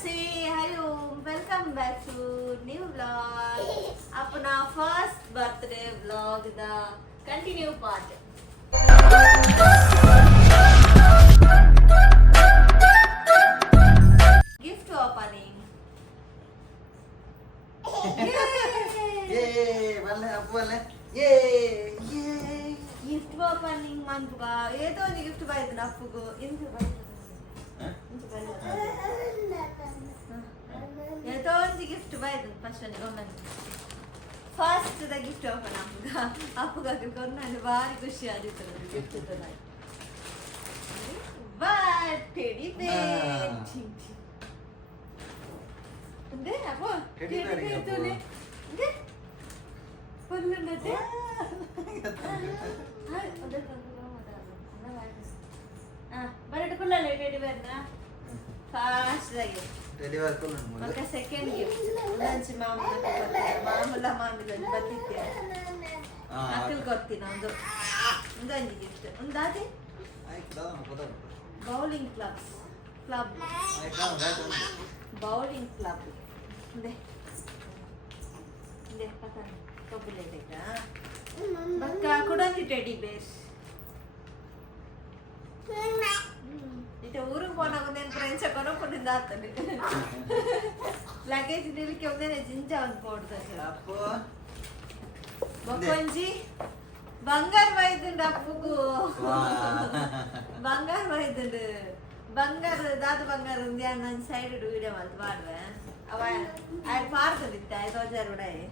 Namaste, hello, welcome back to new vlog. अपना first birthday vlog the continue part. Gift opening. Yay! Walle, apu walle. Yay! Yay! Gift opening manpuga. ये तो नहीं gift bye तो नापुगो इनसे बाय. यथोंजी गिफ्ट बाय तो फर्स्ट ओनन फर्स्ट द गिफ्ट ओपन अपुगा कोन्नानु भारी खुशी आदितु गिफ्ट तो नाइ बाय टेडी बेर अंदे अप्पो टेडी बेर तोले अंदे पल्लुंडते हाय अदर कंगो मत बरट कुल्लले टेडी बेर ना फास्ट लगे Teddy bear kullan mo. Maka second gift. Lunch mamula mamila batitte. Akil gottina ಒಂದು ಒಂದು gift. ಒಂದಾದೆ? Ay kada koda. Bowling club. Ay kada Bowling club. Inde. Inde pata tobule deka. Bakka kodangi teddy bear. ಊರಿಗೆ ಹೋದಾಗ ಒಂದೇನು friends ಕೊಡೋಕೊಂಡಿದ್ದ ಆಗ್ತದೆ luggage ನಿಲ್ಕೆ ಒಂದೇನೆ ಜಿಂಜ ಒಂದು ಕೊಡ್ತಾರೆ apu. ಬಕ್ಕೊಂಜಿ ಬಂಗಾರ ವೈದ್ಯಂಡು ಅಪ್ಪುಗು ಬಂಗಾರ ವೈದ್ಯಂಡು ಬಂಗಾರ ದಾದ ಬಂಗಾರ ఉంది ನನ್ನ ಸೈಡ್ ವಿಡಿಯೋ ಮಲ್ತ್ ಮಾಡ್ವೆ ಅವ ಆಯ್ತು ಪಾರ್ದಲ್ಲಿತ್ತೆ ಆಯ್ತು ಅಜ್ಜಾರು ಉಡಾಯಿ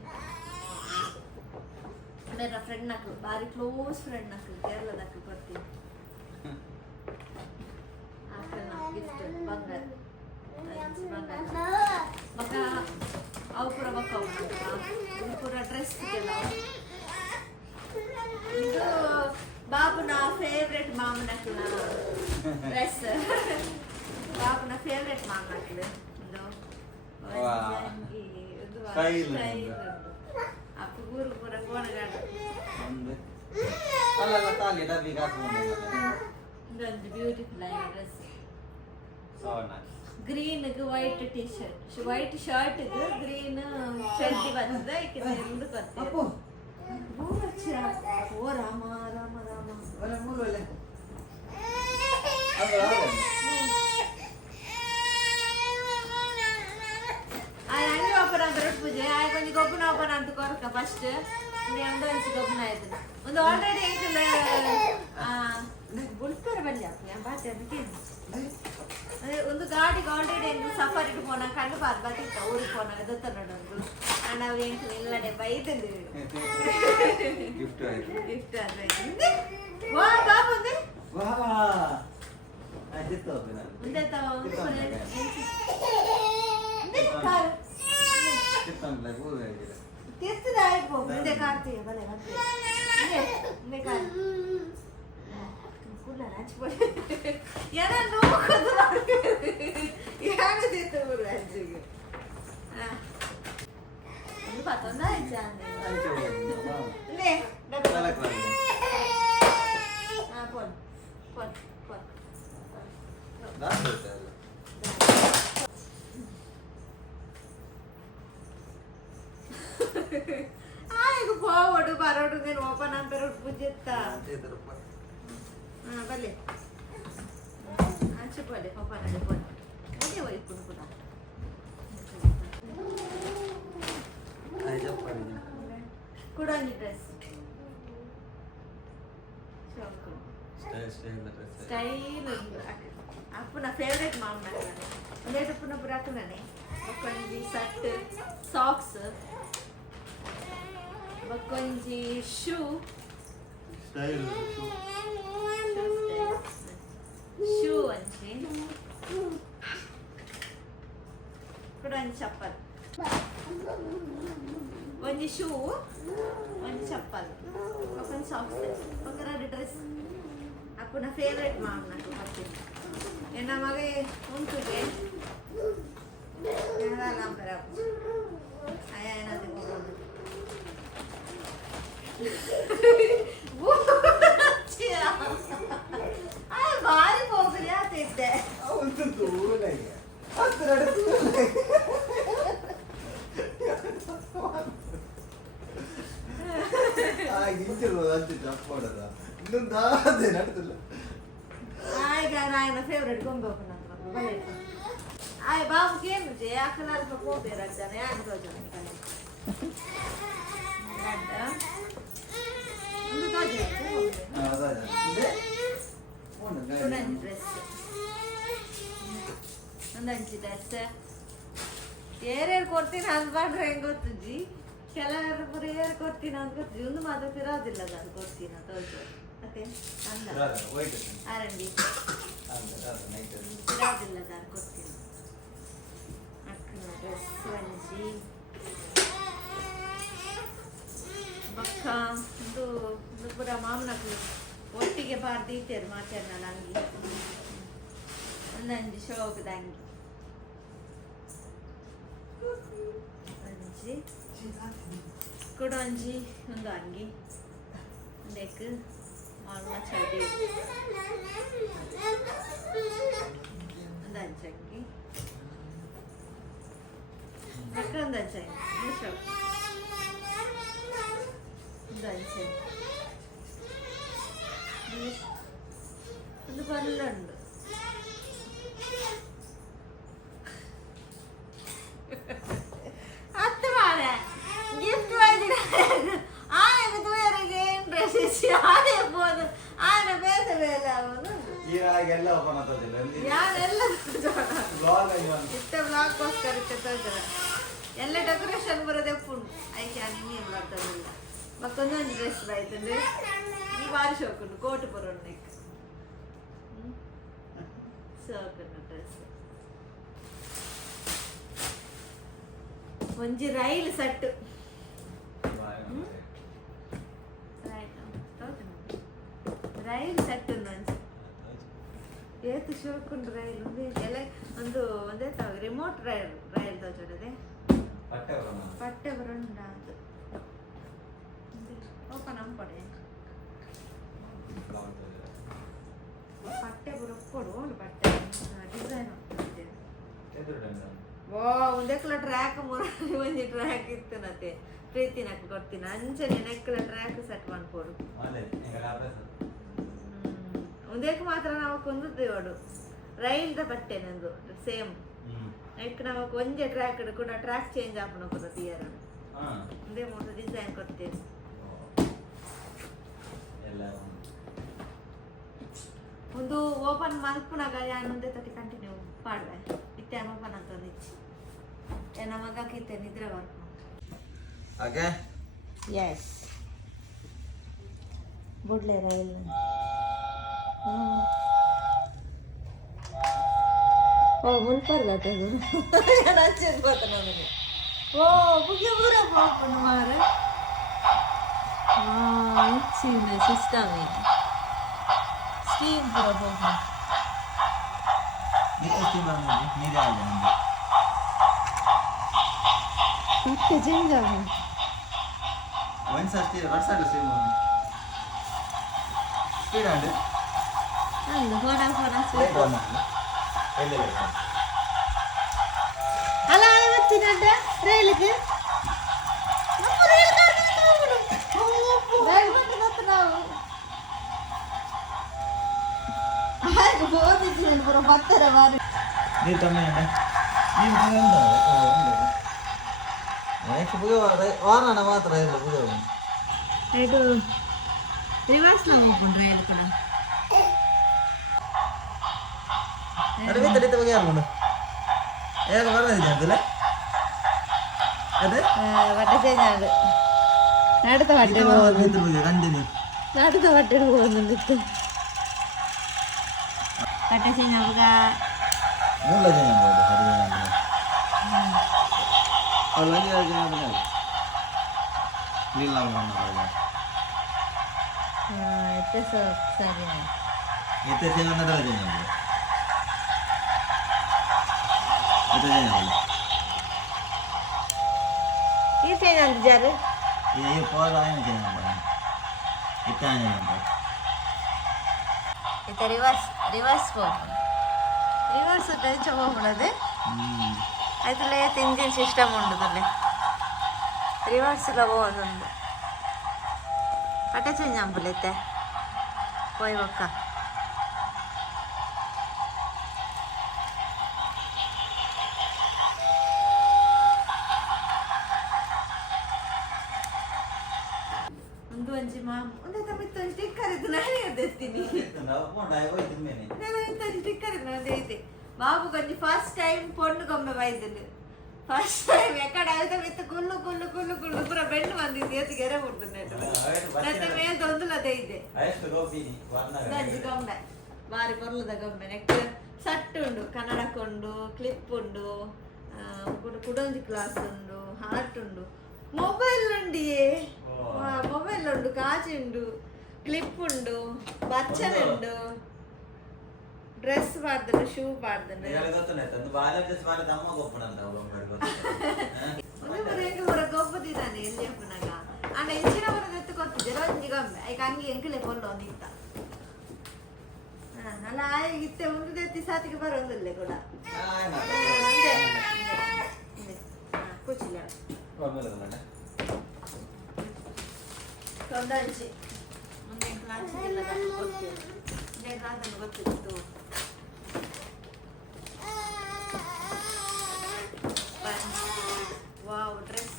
ನನ್ನ ಫ್ರೆಂಡ್ ನಕ್ಕು ಭಾರಿ ಕ್ಲೋಸ್ ಫ್ರೆಂಡ್ ನಕ್ಕು ಕೇರಳದಕ್ಕು ಕೊಡ್ತೀನಿ गिफ्ट बंगार मका अव पूरा बक्का पूरा ड्रेस केला ಇದು ಬಾಬುನ ಫೇವರೇಟ್ ಮಾಮನಕ್ಲ ಡ್ರೆಸ್ ಬಾಬುನ ಫೇವರೇಟ್ ಮಾಮನಕ್ಲ ಇದು ಇದು ಸ್ಟೈಲ್ ಅಪ್ಪು ಗುರು ಪೂರ ಕೋಣಗಾಡ ಒಂದು ಅಲ್ಲ ತಾಲಿ ಡಬ್ಬಿ ಹಾಕೊಂಡು ಇದೊಂದು ಬ್ಯೂಟಿಫುಲ್ ಆಗಿ ಡ್ರೆಸ್ so nice green ಗೆ white T shirt white shirt ಗೆ ಗ್ರೀನ್ ಚಡ್ಡಿ ಬಂದಿದೆ ಇದಕ್ಕೆ ಎಂದು ಕೊಡ್ತೀವಿ ಅಪ್ಪು ಬೋರಚ್ಚಾ ಓ Rama Rama Rama wala mulo le ay anni open ಅಂತ ಪೂಜೆ ay ಕೊಂಚ ಗೊಬ್ಬನ ಓಪನ್ ಅಂತ ಕೊರಕ ಫಸ್ಟ್ ನೀ ಅಂದ ಒಂದು ಗೊಬ್ಬನ ಆಯ್ತು ಒಂದು ಆಲ್ರೆಡಿ ಎಂಕಲ ಬುಲ್ಪರ ಬಲ್ಲಿ ಅಪ್ಪ ಯಾ ಬಾತೆ ಅದಕ್ಕೆ ಒಂದು ಗಾಡಿಗೆ ಆಲ್ರೆಡಿ ಎಂದು ಸಫಾರಿಗೆ ಪೋನ ಕಂಡು ಬರ್ಬತ್ತಿತ್ತ ಊರಿಗೆ ಪೋನ ದತ್ತ ನೋಡೊಂದು ಅಣ್ಣ ಅವ್ರು ಎಂಕಲ ಇಲ್ಲಡೆ ಬೈತಂದು gift ಅದ ವಾ ಬಾಬು ಒಂದೇ ವಾ ಅದಿತ್ತು ಅದನ್ನ ಒಂದೇ ತಾವ ಒಂದೇ ಕಾರ್ ಕಿತ್ತಂಬ್ಲ ಗೋವೆ ಕಿತ್ತದ ಆಯ್ತು ಒಂದೇ ಕಾರ್ತೀಯ ಬಲೆ ಮತ್ತೆ ಒಂದೇ ಕಾರ್ ಕುಲ್ಲ ನಾಚಿಪೋಯ್ ಯಾರ ನೋಕದು ಯಾರದಿತ್ತು ಬರು ಅಜ್ಜಿಗೆ ಒಂದು ಪತ್ತೊಂದ ಆಯ್ತಾನೆ ಲೇ ಡಬಲ್ ಪೋನ್ ಪೋನ್ ಪೋನ್ ದಾಸೆ ಆಯ್ತು ಹೋಗೋಡು ಬರೋಡು ನೀನು ಓಪನ್ ಅಂತ ಪೂಜೆತ್ತ ಬಲ್ಲೆ ಆಚೆಪಡೆ ಓಪನ್ ಅಡೆ ಪೋನ್ ಅದೇ ಹೋಯ್ತು ಕೂಡ ay jappari ಕೂಡ ಒಂದು ಡ್ರೆಸ್ ಶೋಕು style dress ಸ್ಟೈಲ್ ಅಪ್ಪನ ಫೇವರೇಟ್ ಮಾಮ್ ನಾನು ಒಂದೇ ಅಪ್ಪನ ಬರಾಕನೇ ಬಕ್ಕೊಂಜಿ ಸಟ್ ಸಾಕ್ಸ್ ಬಕ್ಕೊಂಜಿ ಶೂ style ಶೂ ಅಂಚಿ ಕೂಡ ಒಂದು ಚಪ್ಪಲ್ ಒಂದು ಶೂ ಒಂದು ಚಪ್ಪಲ್ ಒಂದು ಸಾಕ್ಸ್ ಒಂದು ಡ್ರೆಸ್ ಅಪ್ಪನ ಫೇವರೇಟ್ ಮಾಮ್ నాకు ಬರ್ತೀನಿ ಎನ್ನ ಮಗೆ ಉಂಟುಗೆ ಯಾರಲ್ಲ ಬರಪ್ಪ ಆಯ ಏನಾದ್ರು ಹೋಗೋದು ಭಾರಿ ಹೋಗ್ರಿ ಆತಿದ್ದೆ ಒಂದು ದೂರ ఆయన ఫేవరెట్ గొంబోకున్నా ఆయ బాబుకి ఏం అక్కడ పోతే రాజానే అనుకోవచ్చు ಡ್ರೆಸ್ ಏರೇರು ಕೊಡ್ತೀನಿ ಅನ್ಬಾರ್ಡ್ರೆ ಹೆಂಗೆ ಗೊತ್ತಜ್ಜಿ ಕೆಲವರು ಏರು ಕೊಡ್ತೀನಿ ಅಂತ ಗೊತ್ತಿದ್ವಿ ಒಂದು ಮಾತ್ರ ಇರೋದಿಲ್ಲ ಅದು ಕೊಡ್ತೀನಿ ತೋರಿಸು ಮತ್ತೆ ಅಂದ ಆರಂಭಿ ಇರೋದಿಲ್ಲ ಅದು ಕೊಡ್ತೀನಿ ಅಕ್ಕನ ಡ್ರೆಸ್ ಒಂಜಿ ಬಕ್ಕ ಇದು ಪೂರ ಮಾಮನಕ್ಲು ಒಟ್ಟಿಗೆ ಬಾರ್ದೀತೇರು ಮಾತಾಡ್ನಲ್ಲ ಅಂಗಿ ಒಂದೊಂದು ಶೋಕದ ಅಂಗಿ ಒಂಜಿ ಕೊಡೊಂಜಿ ಒಂದು ಅಂಗಿ ಒಂದೆಕ್ ಮಾಲ್ನ ಚಡಿ ಒಂದು ಅಂಚಂಗಿ ಅಕ್ಕ ಒಂದು ಅಂಚಂಗಿ ಶೋಕ್ ಒಂದು ಅಂಚಂಗಿ ಒಂದು ಬಲ್ಲುಂಡು ಹತ್ತು ಮಾರ ಗಿಫ್ಟ್ ಮಾಡಿದ ಆಯನ ತೂಯರಿಗೆ ಡ್ರೆಸ್ ಇಸಿ ಆಯಬಹುದು ಆಯನ ಬೇಸ ಬೇಲ ಅವನು ಯಾರೆಲ್ಲ ಇಷ್ಟ ಬ್ಲಾಗ್ಗೋಸ್ಕರ ತೋಜರ ಎಲ್ಲ ಡೆಕೋರೇಷನ್ ಬರೋದೇ ಪುಂಡು ಐಕೆ ನೀನು ಬರ್ತದಿಲ್ಲ ಮತ್ತೊಂದೊಂದು ಡ್ರೆಸ್ ಆಯ್ತಂದ್ರೆ ಈ ಬಾರಿ ಶೋಕುಂಡು ಕೋಟು ಬರೋಣ ಶೋಕುಂಡು ಡ್ರೆಸ್ ಒಂಜಿ ರೈಲ್ ಸೆಟ್ ರೈಲ್ ಸೆಟ್ ಒಂಜಿ ಏತು ಶೋಕುಂಡು ರೈಲ್ ಎಲ್ಲ ಒಂದು ಒಂದೇ ತಾವ ರಿಮೋಟ್ ರೈಲ್ ತೋಜೋಡದೆ ಪಟ್ಟೆ ಬರೋಣ ಅದು ಓಪನ್ ಅಂಪಡೆ ಪಟ್ಟೆ ಬರೋಕ್ಕೊಡು ಒಂದು ಪಟ್ಟೆ ಡಿಸೈನ್ ಓ ಒಂದೆಕ್ಕಲ ಟ್ರ್ಯಾಕ್ ಮುರಾಲಿ ಒಂಜಿ ಟ್ರ್ಯಾಕ್ ಇತ್ತನತೆ ಪ್ರೀತಿ ನಕ್ ಕೊಡ್ತೀನಿ ಅಂಚನೆ ನೆಕ್ಕಲ ಟ್ರ್ಯಾಕ್ ಸೆಟ್ ಮಾಡ್ಕೊಡು ಒಂದೇಕ್ ಮಾತ್ರ ನಾವು ಕೊಂದದ್ದು ರೈಲ್ದ ಬಟ್ಟೆ ನಂದು ಸೇಮ್ ನೆಕ್ ನಮಕ್ ಒಂದೇ ಟ್ರ್ಯಾಕ್ ಕೂಡ ಟ್ರ್ಯಾಕ್ ಚೇಂಜ್ ಆಪಣ ಕೊಡ ತೀಯರ ಒಂದೇ ಮೂರು ಡಿಸೈನ್ ಕೊಡ್ತೇವೆ ಒಂದು ಓಪನ್ ಮಲ್ಪುನಾಗ ಯಾನೊಂದೇ ತಟಿ ಕಂಟಿನ್ಯೂ ಪಾಡ್ವೆ ಇತ್ತೆ ಓಪನ್ ಅಂತ ನಿಚ್ಚಿ ನಮಗ ಕಿತ್ತೆ ನಿದ್ರೆ ಬರ್ಕು ಓಕೆ ಯಸ್ ಬುಡ್ಲೆ ರೈಲ್ ಓ ಮುಲ್ಪರ್ಲದು ನಚ್ಚದು ಗೊತ್ತ ನನಗೆ ಓ ಬುಗ್ಗೆ ಬೂರ ಪಾಪನ ಮಾರ ಇಚ್ಚಿನ ಸಿಸ್ಟಮ್ ಇದು ಸ್ಕೀಮ್ ಪೂರ ಪಾಪ ಮತ್ತೆ ಚೇಂಜ್ ಆಗ ಅಲ್ಲ ಇವತ್ತಿನ ರೈಲಿಗೆ ನಾವು ಪೂರ ಬತ್ತರ ಬಾರಿ ವಾರಣ ಮಾತ್ರ ಇಲ್ಲ ಇದು ರಿವರ್ಸ್ ನಾವು ಹೋಗ್ಕೊಂಡ್ರೆ ರೈಲ್ ಕೂಡ ತಡಿತ ಬಗ್ಗೆ ಯಾರು ಯಾರು ಬರೋದಿಲ್ಲ ಅದಲ್ಲ ಅದೇ ಬಟ್ಟೆ ಚೇಂಜ್ ಆಡು ನಡುತ್ತ ಬಟ್ಟೆ ಕಂಟಿನ್ಯೂ ನಡುತ್ತ ಬಟ್ಟೆ ಹೋಗೋದಿತ್ತು ಬಟ್ಟೆ ಚೇಂಜ್ ಆಗುವಾಗ ಮೂಲ ಜನ ಸರಿ ಈ ಚೇಂಜ್ ಅಂತ ಜಾರು ರಿವರ್ಸ್ ರಿವರ್ಸ್ ಹೋಗ್ಬೋದು ರಿವರ್ಸ್ ಟಚ್ ಹೋಗ್ಬಿಡೋದು అయితే ఇంజిన్ సిస్టమ్ ఉండదు రివర్స్లో పోతుంది అట్టే చేంజ్ అంపులైతే పోయి ఒక్క ಒಂದು ಒಂಜಿ ಮಾಮ ಒಂದೇ ತಮಿತ್ತು ಸ್ಟಿಕ್ಕರ್ ಇದು ನಾನೇ ಅರ್ದಿಸ್ತೀನಿ ಸ್ಟಿಕ್ಕರ್ ಇದು ನಂದು ಐತೆ బాబు కొంచెం ఫస్ట్ టైం పొన్ను కొమ్మ వైద్యులు ఫస్ట్ టైం ఎక్కడ అయితే విత్ కుళ్ళు కుళ్ళు కుళ్ళు కుళ్ళు పూర బెండ్ మంది చేతి గెర పుడుతున్నట్టు మేలు తొందులు అదే ಇದೆ ಗಜ್ಜಿ ಗೊಂಬೆ ಬಾರಿ పొరలದ ಗೊಂಬೆ ನೆಕ್ಸ್ಟ್ ಸಟ್ ಉಂಡು ಕನ್ನಡಕ ಉಂಡು ಕ್ಲಿಪ್ ಉಂಡು ಕುಡೊಂಜಿ ಕ್ಲಾಸ್ ಉಂಡು ಹಾರ್ಟ್ ಉಂಡು ಮೊಬೈಲ್ ಉಂಡಿಯೇ ಮೊಬೈಲ್ ಉಂಡು ಕಾಜಿ ಉಂಡು ಕ್ಲಿಪ್ ಉಂಡು ಬಚ್ಚನ್ ಉಂಡು ಡ್ರೆಸ್ ಮಾಡ್ದನು ಶೂ ಮಾಡ್ದನು ಗೊಬ್ಬದಿದ್ದಾನೆ ಎಲ್ಲಿ ಅಪ್ಪನಾಗ ಆನ ಹೆಚ್ಚಿನ ಬರೋದು ಎತ್ತುಕೊತ್ತಿದ್ದೆ ರಂಜಿ ಗೊಂಬೆ ಈಗ ಹಂಗೆ ಎಂಕಲೆ ಕೊಳ್ಳೋ ಒಂದಿತ್ತ ಅಲ್ಲ ಇತ್ತೆ ಒಂದು ಎತ್ತಿ ಸಾತಿಗೆ ಬರೋದಿಲ್ಲ ಕೂಡ ಕೂಚಿಲ್ಲ ತೊಂದರಿಸಿ ಮುಂದೆ ಕ್ಲಾಸಿಗೆಲ್ಲ ಕೊಡ್ತೇವೆ ಅದನ್ನು ಗೊತ್ತಿತ್ತು ವಾವ್ ಡ್ರೆಸ್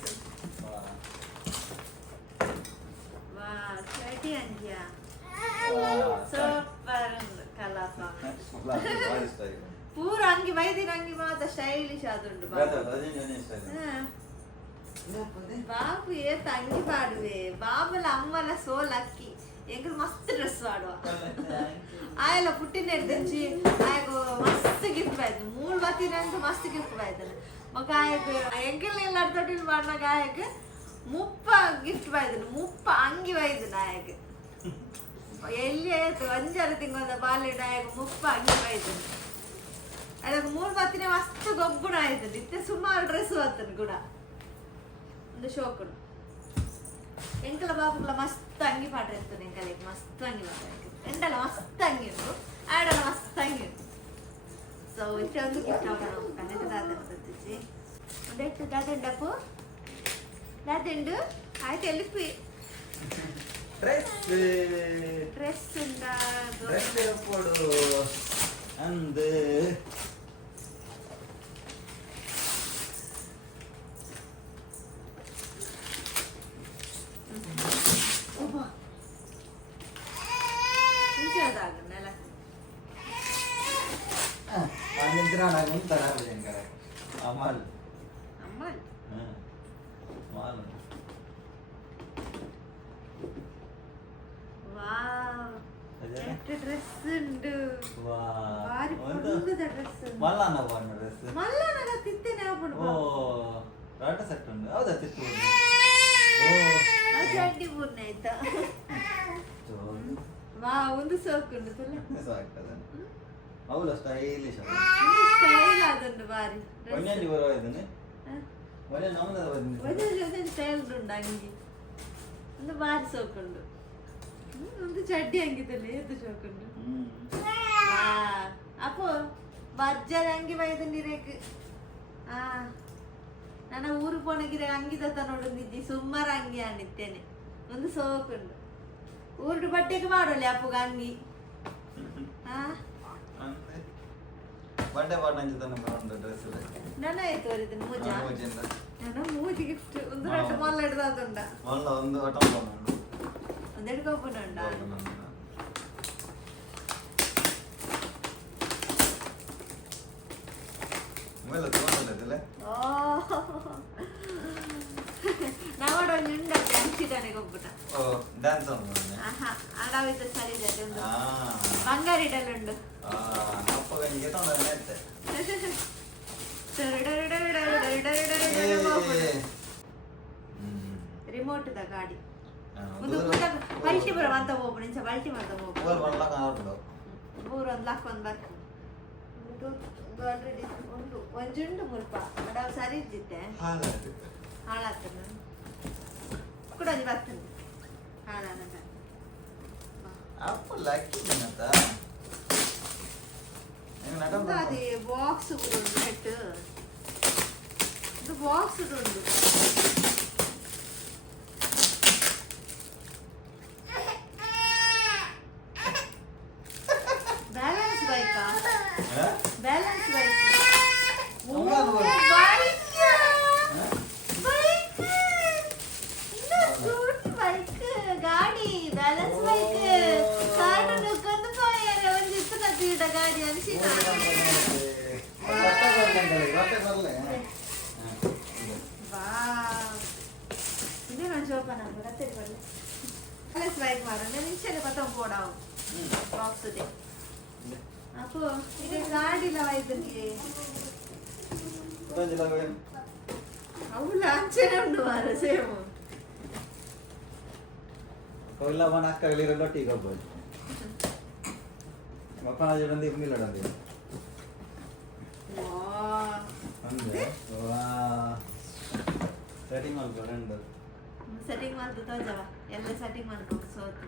ವಾ ಶರ್ಟಿ ಅಂಜಿಯಾ ಸೂಪರ್ ಕಲರ್ ಪೂರ ಅಂಗಿ ವೈದಿನ ಅಂಗಿ ಮಾತ್ರ ಸ್ಟೈಲಿಶ್ ಆದುಂಡು ಬಾಬು ಏತ ಅಂಗಿ ಪಾಡುವೆ ಬಾಬಲ ಅಮ್ಮಲ ಸೋಲ್ ಅಕ್ಕಿ ಎಂಕಲ್ ಮಸ್ತ್ ಡ್ರೆಸ್ ಪಾಡುವ ಆಯಲ್ಲ ಪುಟ್ಟಿನ ಹಿಡ್ದಂಚಿ ಆಯಗು ಮಸ್ತ್ ಗಿಫ್ಟ್ ಪಾಯ್ತು ಮೂಳು ಬತ್ತಿನಂತೂ ಮಸ್ತ್ ಗಿಫ್ಟ್ ಪಾಯ್ತಾನೆ ಮಗ ಆಯಗು ಎಂಕಲ್ ಎಲ್ಲ ತೊಟ್ಟಿಲ್ ಮಾಡ್ನಾಗ ಆಯಗ್ ಮುಪ್ಪ ಗಿಫ್ಟ್ ಪಾಯ್ದನು ಮುಪ್ಪ ಅಂಗಿ ಪಾಯ್ದನು ಆಯಗ್ ಎಲ್ಲಿ ಆಯ್ತು 5-6 ತಿಂಗಳ ಬಾಲ್ಯದ ಆಯಗು ಮುಪ್ಪ ಅಂಗಿ ಪಾಯ್ದನು ಅದಕ್ಕೆ ಮೂಳು ಬತ್ತಿನ ಮಸ್ತ್ ಗೊಬ್ಬುಣ ಆಯ್ತದೆ ಇತ್ತೆ ಸುಮಾರು ಡ್ರೆಸ್ ಬರ್ತನು ಕೂಡ ಒಂದು ಶೋಕುಡು ಎಂಕಲ ಬಾಬುಗಳ ಮಸ್ತ್ ಅಂಗಿ ಪಾಡ್ರೆ ಇರ್ತದೆ ಎಂಕಲಿಗೆ ಮಸ್ತ್ ಅಂಗಿ ಪಾಡ್ರೆ ಎಂಡಲ ಮಸ್ತ್ ಅಂಗಿ ಉಂಟು ಆಡಲ ಮಸ್ತ್ ಅಂಗಿ ಉಂಟು ಸೊ ಇಷ್ಟೊಂದು ಗಿಫ್ಟ್ ನಾವು ಕನ್ನಡ ದಾದ ಗೊತ್ತಿಸಿ ಒಂದೆಟ್ಟು ದಾದಂಡಪ್ಪು ದಾದಂಡು ಆಯ್ತು ಎಲ್ಲಿಪ್ಪಿ ಡ್ರೆಸ್ ಉಂಟಾ ಅಂದು ಅಮಲ್ ಅಮ್ಮಲ್ ಮಾಲ್ ವಾವ್ ಎಷ್ಟು ಡ್ರೆಸ್ ಉಂಟು ವಾಹ್ ಬಾರಿ ಪುಲ್ಲದ ಡ್ರೆಸ್ ಮಲ್ಲನ ಬಾರ್ನ ಡ್ರೆಸ್ ಮಲ್ಲನ ತಿತ್ತೇನೆ ಆಪುಡು ಓ ರಾಟ ಸೆಟ್ ಉಂಟು ಹೌದಾ ತಿತ್ತು ಓ ಅದು ಚಡ್ಡಿ ಬೂರ್ನೆ ಆಯ್ತಾ ವಾ ಒಂದು ಸೋಕ್ ಉಂಟು ತುಲ್ಲ ಸಾಕದ ಅವಳ ಸ್ಟೈಲಿಶ್ ಸ್ಟೈಲ್ ಆದಂಡು ಬಾರಿ ಒನ್ನೆಂಡಿ ಬರುವ ಇದನೆ ಒನ್ನೆ ನಮ್ಮದ ಬಂದಿದೆ ಒಂದು ಸ್ಟೈಲ್ ಉಂಟು ಅಂಗಿ ಒಂದು ಬಾರಿ ಸೋಕ್ ಉಂಟು ಒಂದು ಚಡ್ಡಿ ಅಂಗಿತಲ್ಲ ಎದ್ದು ಸೋಕ್ ಉಂಟು ಅಪ್ಪು ಬಜ್ಜರ ಅಂಗಿ ಬೈದಂಡಿರೇಕ್ ನನ್ನ ಊರು ಪೋಣಗಿರ ಅಂಗಿದತ್ತ ನೋಡೊಂದಿದ್ದಿ ಸುಮಾರು ಅಂಗಿ ಆಣಿತ್ತೇನೆ ಒಂದು ಸೋಕ್ ಉಂಟು ಊರುಡು ಬಟ್ಟೆಗೆ ಮಾಡೋಲ್ಲ ಅಪ್ಪುಗ ಅಂಗಿ ಬಂಡೆ ಬಾಟಂಜಿ ತನ್ನ ಒಂದು ಡ್ರೆಸ್ ಇದೆ ನನ್ನ ಆಯ್ತು ಅವರಿದ್ದನ್ನು ಮೂಜ ನನ್ನ ಮೂಜಿ ಗಿಫ್ಟ್ ಒಂದು ರಟ್ಟು ಮೊಲ್ಲ ಹಿಡ್ದಂತ ಮೊಲ್ಲ ಒಂದು ಆಟ ಉಂಟು ಒಂದೆರಡು ಗೊಬ್ಬನ ಉಂಟಾ ಮೇಲೆ ತಗೊಂಡಿಲ್ಲ ಓ ನಾವಡ ಒಂದು ಉಂಡ ಹಂಚಿದಾನೆ ಗೊಬ್ಬನ ಓ ಡ್ಯಾನ್ಸ್ ಮಾಡ್ತಾನೆ ಆಹಾ ಆಡಾವಿತ ಸರಿ ಇದೆ ಒಂದು ಬಂಗಾರ ಇಡಲುಂಡು ಅಪ್ಪ ಗಂಜಿಗೆ ತಗೊಂಡು ನೆತ್ತೆ ರಿಮೋಟ್ ದ ಗಾಡಿ ಒಂದು ಬಲ್ಟಿ ಬರುವಂತ ಹೋಗ್ಬಿಡು ಇಂಚ ಬಲ್ಟಿ ಮಾಡ್ತಾ ಹೋಗ್ಬಿಡು ಮೂರು ಒಂದು ಲಾಕ್ ಒಂದು ಬರ್ಕ ಆಲ್ರೆಡಿ ಒಂದು ಒಂಜುಂಡು ಮುಲ್ಪ ಅಡಾವ್ ಸರಿ ಇದ್ದಿತ್ತೆ ಹಾಳಾಗ್ತದೆ ಕೂಡ ಒಂದು ಬರ್ತದೆ ಹಾಳಾಗ ಅಪ್ಪ ಲಕ್ಕಿ ಅಂತ అది బాక్స్ నెట్ ಇದು ಬಾಕ್ಸ್ ಉಂಟು ಬ್ಯಾಲೆನ್ಸ್ ಬೈಕಾ ಬ್ಯಾಲೆನ್ಸ್ ಬೈಕ್ ಗಾಡಿ ಬ್ಯಾಲೆನ್ಸ್ ಬೈಕ್ ಕಾಡು ನುಗ್ಗಂದು ಪೋಯಾರ ಒಂದು ಇತ್ತು ತೀಡ ಗಾಡಿ ಅನ್ಸಿನ ini kan jawaban aku kata dia boleh. Kalau baik marah, nanti saya patang podau. Box tu. Aku ini गाड़ी लवाई तरी. Kau jalan. Aku lancar undu marah semu. Kau lawan nak kali roti kau boleh. Bapa aja nanti pemil ada dia. Wah. Anda. Wah. Setting ಮಾಡ್ಕೊ ರಂಡು setting ಮಾಡ್ತಾ ಜಾವ ಎಲ್ಲ setting ಮಾಡ್ಬೇಕು ಸೋತು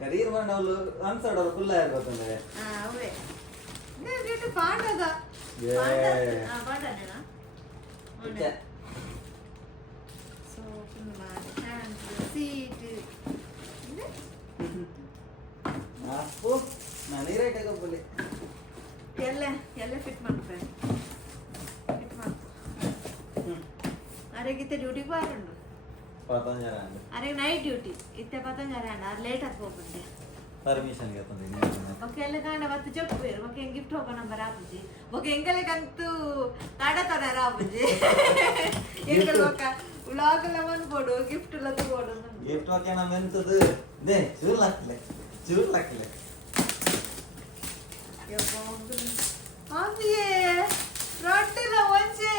career ಬಂದವಳು ಅನ್ಸೋಡವ್ರು full ಆಗಿರ್ಬೇಕಂದ್ರೆ ಅವೇ ನೀನು ಪಾಂಡದ ಪಾಂಡನೇನಾ so full ಮಾಡಿ ಹ್ಯಾಂಡ್ ಸೀಟ್ ಅಪ್ಪು ನಾನು right ಆಗೋಪ್ಪಲ್ಲಿ ಎಲ್ಲ ಫಿಟ್ ಮಾಡ್ತಾರೆ ಫಿಟ್ ಮಾಡ್ಕೊ अरे कितने ड्यूटी को आ रहे हो? पता नहीं रहा है। अरे नाइट ड्यूटी इतने पता नहीं रहा है ना लेट आते हो बंदे। परमिशन क्या तुमने नहीं? ओके ले कांडा बात चुप फिर ओके गिफ्ट होगा नंबर आप जी ओके इंगले कंतु कांडा तो ना आप जी इंगल ओका व्लॉग लमन बोडो गिफ्ट लतो बोडो गिफ्ट वाक्य ना मैं तो दे चूर लगले ये कौन हाँ ये रोटी ना वंचे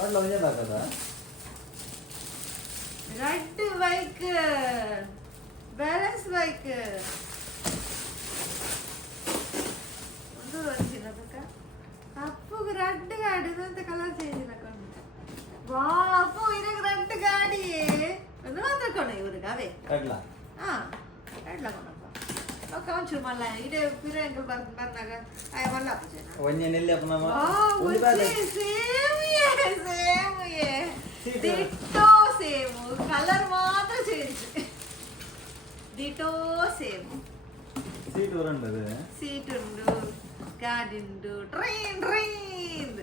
और लोगे लगा था रेड बाइक बैलेंस बाइक ಒಂದು ವರ್ಷಿನ ಬೇಕಾ ಅಪ್ಪುಗೆ ರೆಡ್ ಗಾಡಿ ಅಂತ ಕಲರ್ ಚೇಂಜ್ ಹಾಕೊಂಡು ವಾ ಅಪ್ಪು ಇದಕ್ಕೆ ರೆಡ್ ಗಾಡಿ ಒಂದು ಮಾತ್ರ ಕೊಡ ಇವ್ರಿಗೆ ಅವೇ ಕಡ್ಲ ಹಾ ಕಡ್ಲ ಕೊಡಪ್ಪ ಓಕೆ ಒಂಚೂರು ಮಲ್ಲ ಇದೇ ಪಿರಂಗ್ ಬಂದಾಗ ಆಯ ಮಲ್ಲ ಅಪ್ಪಜೇನ ಒಂದೇ ನೆಲ್ಲಿ ಅಪ್ಪ ನಮ್ಮ ditto same color ಮಾತ್ರ ಚೇಂಜ್ ditto same ಸೀಟ್ ಉಂಟು ಸೀಟ್ ಉಂಟು ಗಾಡಿ ಉಂಟು ಟ್ರೈನ್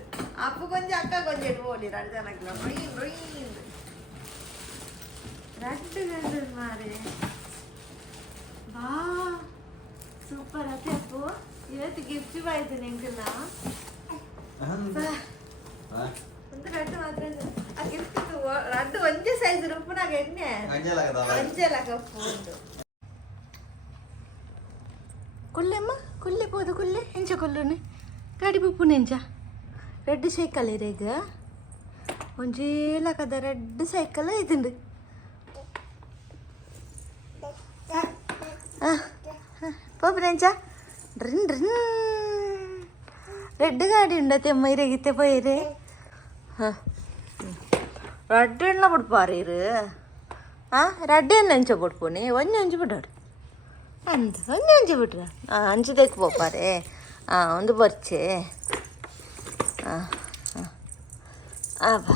ಅಪ್ಪ ಕೊಂಚ ಅಕ್ಕ ಕೊಂಚ ಇಟ್ಕೊಳ್ಳಿ 2 ಜನಕ್ಕೆ ಟ್ರೈನ್ ರೆಡ್ ಗಂಡು ಮಾರೆ ಬಾ ಸೂಪರ್ ಅತ್ತೆ ಅಪ್ಪು ಇವತ್ತು ಗಿಫ್ಟ್ ಬಾಯ್ತು ನಿಂಗೆಲ್ಲ ಒಂದು ರೆಡ್ ಮಾತ್ರ ಆ ಗಿಫ್ಟ್ ರೆಡ್ ಒಂದೇ ಸೈಜ್ ರೂಪನಾಗ ಎಣ್ಣೆ ಅಂಜಲ ಕಪ್ಪು ಉಂಟು ಕೊಲ್ಲೆಮ್ಮ ಕೊಲ್ಲೆ పోదు ಕೊಲ್ಲೆ ಎಂಚ ಕೊಲ್ಲುನೆ ಗಾಡಿ ಪುಪ್ಪುನೆ ಎಂಚ ರೆಡ್ ಸೈಕಲ್ ಇದೆ ಈಗ ಒಂಜೇಲ ಕದ ರೆಡ್ ಸೈಕಲ್ ಐತುಂಡು ಪೋಪುನೆ ಎಂಚ ಡ್ರಿನ್ ಡ್ರಿನ್ ರೆಡ್ ಗಾಡಿ ಉಂಡತೆ ಮೈರೆಗಿತ್ತೆ ಪೈರೆ రెడ్ ఎన్న పడిపోరు రెడ్ ఎన్న ఎంచ పడిపోని ಒಂಜಿ ಅಂಚು ಬಿಡೋರು ಅಂತ ಒಂಜಿ ಅಂಚು ಬಿಟ್ರ ಅಂಚು ತೆಕ್ಕು ಪೋಪಾರೆ ಒಂದು ಬರ್ಚೆ ಬಾ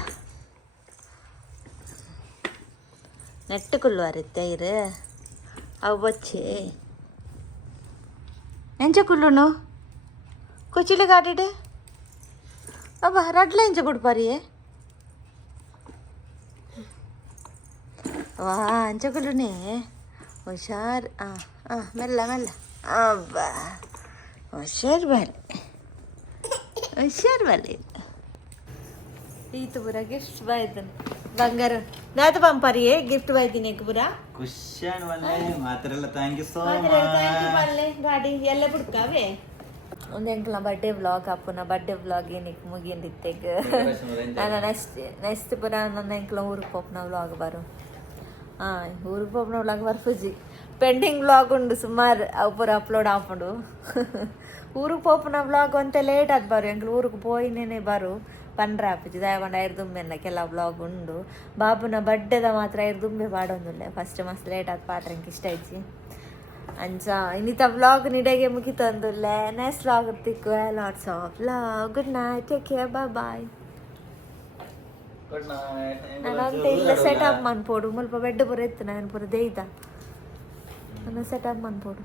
ನೆಟ್ಟು ಕುಲ್ಲುವಾರಿತ್ತೆ ಇರು ಅವು ಬಚ್ಚೆ ಎಂಚ ಕುಲ್ಲುನು ಕೊಚ್ಚಿಲಿ ಗಾಡಿಡೆ ಅಬ್ಬ ರಡ್ಲ ಎಂಚ ಬಿಡ್ಪಾರಿ ವಾ ಅಂಚಕುಲುನೇ ಹುಷಾರ್ ಮೆಲ್ಲ ಮೆಲ್ಲ ಅಬ್ಬಾ ಹುಷಾರ್ ಬಲೆ ಈತು ಪೂರ ಗಿಫ್ಟ್ ಬಾಯ್ದನ್ ಬಂಗಾರ ನಾತ ಪಂಪಾರಿ ಗಿಫ್ಟ್ ಬಾಯ್ತೀನಿ ಪೂರ ಖುಷಿಯಾನ್ ವಲ್ಲೆ ಮಾತ್ರೆಲ್ಲ ಥ್ಯಾಂಕ್ ಯು ಸೋ ಮಚ್ ಗಾಡಿ ಎಲ್ಲ ಬಿಡ್ಕಾವೆ ಒಂದು ಎಂಕ್ಲ ಬರ್ಡೇ ವ್ಲಾಗ್ ಅಪ್ಪನ ಬರ್ಡೇ ವ್ಲಾಗ್ ಏನಕ್ಕೆ ಮುಗಿಯಂದಿತ್ತೆಗ ನಾನು ನೆಕ್ಸ್ಟ್ ಪುರ ನನ್ನ ಎಂಕ್ಲ ಊರಿಗೆ ಪೋಪ್ನ ವ್ಲಾಗ್ ಬರು ಊರಿಗೆ ಪೋಪ್ನ ವ್ಲಾಗ್ ಬರ್ಪುಜಿ ಪೆಂಡಿಂಗ್ ವ್ಲಾಗ್ ಉಂಡು ಸುಮಾರು ಅವು ಪೂರ ಅಪ್ಲೋಡ್ ಆಪುಂಡು ಊರಿಗೆ ಪೋಪ್ನ ವ್ಲಾಗ್ ಅಂತ ಲೇಟ್ ಆದ್ ಬರು ಎಂಕ್ಲ ಊರಿಗೆ ಪೋಯಿನೇನೆ ಬರು ಪಂಡ್ರೆ ಆಪುಜಿ ದಯಗೊಂಡು 5 ದುಂಬೆನ ಕೆಲ ವ್ಲಾಗ್ ಉಂಡು ಬಾಬುನ ಬರ್ಡೇದ ಮಾತ್ರ 5 ದುಂಬೆ ಪಾಡೊಂದುಲ್ಲೆ ಫಸ್ಟ್ ಮಸ್ತ್ ಲೇಟ್ ಆದ್ ಪಾಡ್ರೆ ಎಂಕ್ ಇಷ್ಟ ಐತಿ ಅಂಚ ಇನ್ನಿತ ವ್ಲಾಗ್ ನಿಡೆಗೆ ಮುಗಿತಂದುಲ್ಲೆ ನೆಕ್ಸ್ಟ್ ವ್ಲಾಗ್ ತಿಕ್ಕುವೆ lots of love good night take care bye bye good night ನಾನು ಅಂತ ಇಲ್ಲ ಸೆಟಪ್ ಮನ್ಪೋಡು ಮುಲ್ಪ ಬೆಡ್ ಪೂರ ಇತ್ತು ನಾನು ಪೂರ ದೇಯ್ದ ನನ್ನ ಸೆಟಪ್ ಮನ್ಪೋಡು